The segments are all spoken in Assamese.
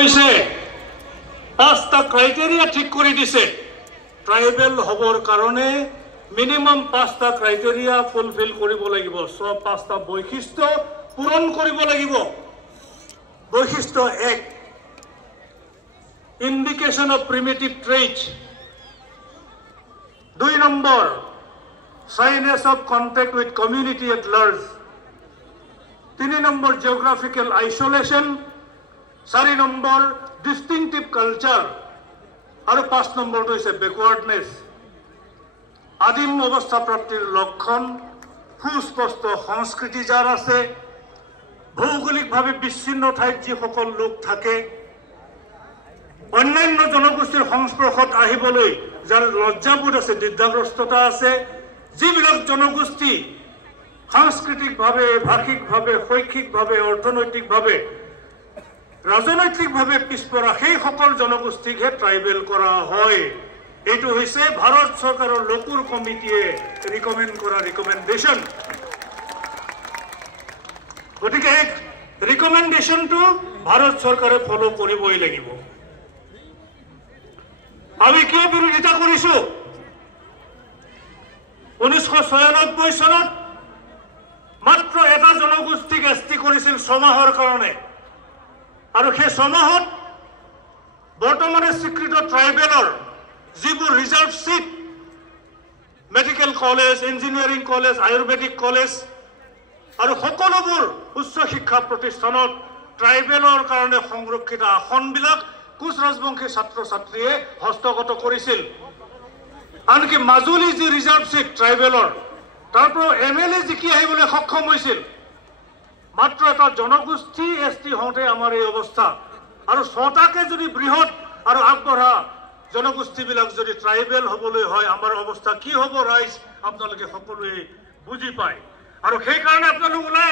হৈছে পাঁচটা ক্ৰাইটেৰিয়া ঠিক কৰি দিছে ট্ৰাইবেল হবৰ কাৰণে মিনিমাম পাঁচটা ক্ৰাইটেৰিয়া ফুলফিল কৰিব লাগিব সব পাঁচটা বৈশিষ্ট্য পূৰণ কৰিব লাগিব বৈশিষ্ট্য এক indication of primitive treat 2 number shyness of contact with community at large 3 number geographical isolation 4 number distinctive culture আৰু 5 নম্বৰটো হৈছে backwardness আদিম অৱস্থা প্ৰাপ্তিৰ লক্ষণ সুস্পষ্ট সংস্কৃতি যাৰ আছে ভৌগোলিকভাৱে বিচ্ছিন্ন ঠাইত যি সকল লোক থাকে অন্যান্য জনগোষ্ঠীৰ সংস্পৰ্শত আহিবলৈ যাৰ লজ্জাবোধ আছে দ্বিধাগ্ৰস্ততা আছে যিবিলাক জনগোষ্ঠী সাংস্কৃতিকভাৱে ভাষিকভাৱে শৈক্ষিকভাৱে অৰ্থনৈতিকভাৱে ৰাজনৈতিকভাৱে পিছপৰা সেই সকল জনগোষ্ঠীকহে ট্ৰাইবেল কৰা হয় এইটো হৈছে ভাৰত চৰকাৰৰ লোকুৰ কমিটিয়ে ৰিকমেণ্ড কৰা ৰিকমেণ্ডেশ্যন গতিকে ৰিকমেণ্ডেশ্যনটো ভাৰত চৰকাৰে ফলো কৰিবই লাগিব আমি কিয় বিৰোধিতা কৰিছো 1996 চনত মাত্ৰ এটা জনগোষ্ঠীক এছটি কৰিছিল 6 মাহৰ কাৰণে আৰু সেই 6 মাহত বৰ্তমানে স্বীকৃত ট্ৰাইবেলৰ যিবোৰ reserve seat medical college engineering college ayurvedic college আৰু সকলোবোৰ উচ্চ শিক্ষা প্ৰতিষ্ঠানত ট্ৰাইবেলৰ কাৰণে সংৰক্ষিত আসনবিলাক কুচ ৰাজবংশী ছাত্ৰ ছাত্ৰীয়ে হস্তগত কৰিছিল আনকি মাজুলী যি ৰিজাৰ্ভ সিট ট্ৰাইবেলৰ তাৰ পৰা এমএলএ জিকি আহিবলৈ সক্ষম হৈছিল মাত্ৰ এটা জনগোষ্ঠী এছটি হওঁতে আমাৰ এই অৱস্থা আৰু ছটাকে যদি বৃহৎ আৰু আগবঢ়া জনগোষ্ঠীবিলাক যদি ট্ৰাইবেল হ'বলৈ হয় আমাৰ অৱস্থা কি হ'ব ৰাইজ আপোনালোকে সকলোৱে বুজি পায় আৰু সেই কাৰণে আপোনালোক ওলাই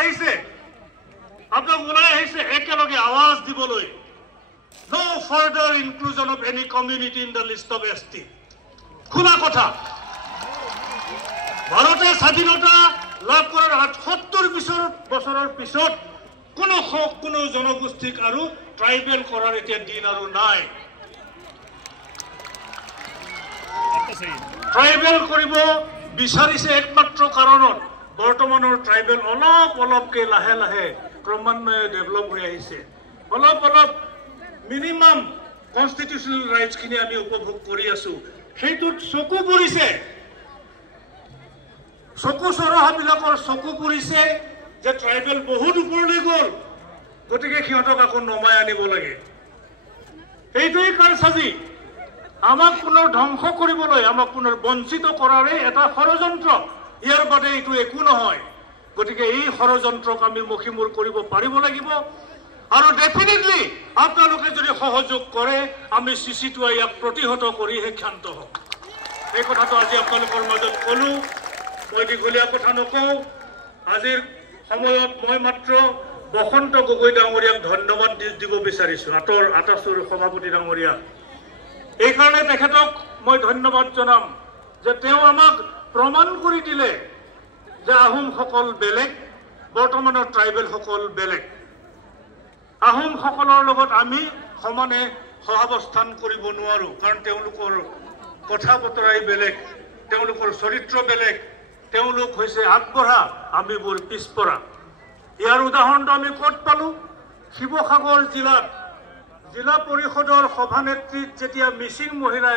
আহিছে একেলগে আৱাজ দিবলৈ no further inclusion of any community in the list of ST খোলা কথা ভাৰতে স্বাধীনতা লাভ কৰাৰ ৭০ বছৰৰ পিছত কোনো জনগোষ্ঠীক আৰু ট্ৰাইবেল কৰাৰ এতিয়া দিন আৰু নাই ট্ৰাইবেল কৰিব বিচাৰিছে একমাত্ৰ কাৰণত বৰ্তমানৰ ট্ৰাইবেল অলপকে লাহে লাহে ক্ৰমান্বয়ে ডেভেলপ হৈ আহিছে অলপ মিনিমাম কনস্টিটিউশনাল ৰাইটস খিনি আমি উপভোগ কৰি আছো সেইটোত চকু পৰিছে চকু চৰহাবিলাকৰ চকু পৰিছে যে ট্ৰাইবেল বহুত ওপৰলৈ গ'ল গতিকে সিহঁতক আকৌ নমাই আনিব লাগে এইটোৱেই কাৰসাজি আমাক পুনৰ ধ্বংস কৰিবলৈ আমাক পুনৰ বঞ্চিত কৰাৰে এটা ষড়যন্ত্ৰ ইয়াৰ বাদে এইটো একো নহয় গতিকে এই ষড়যন্ত্ৰক আমি মুখিমূৰ কৰিব পাৰিব লাগিব আৰু ডেফিনেটলি আপোনালোকে যদি সহযোগ কৰে আমি সিসিটোৱা ইয়াক প্ৰতিহত কৰিহে ক্ষান্ত হম এই কথাটো আজি আপোনালোকৰ মাজত কলো মই দীঘলীয়া কথা নকওঁ আজিৰ সময়ত মই মাত্ৰ বসন্ত গগৈ ডাঙৰীয়াক ধন্যবাদ দিব বিচাৰিছো আটাচুৰ সভাপতি ডাঙৰীয়া এই কাৰণে তেখেতক মই ধন্যবাদ জনাম যে তেওঁ আমাক প্ৰমাণ কৰি দিলে যে আহোমসকল বেলেগ বৰ্তমানৰ ট্ৰাইবেল সকল বেলেগ আহোম সকলৰ লগত আমি সমানে সহাৱস্থান কৰিব নোৱাৰো কাৰণ তেওঁলোকৰ কথা বতৰাই বেলেগ তেওঁলোকৰ চৰিত্ৰ বেলেগ তেওঁলোক হৈছে আগবঢ়া আমি বৰ পিছপৰা ইয়াৰ উদাহৰণটো আমি ক'ত পালো শিৱসাগৰ জিলাত জিলা পৰিষদৰ সভানেত্ৰীত যেতিয়া মিচিং মহিলা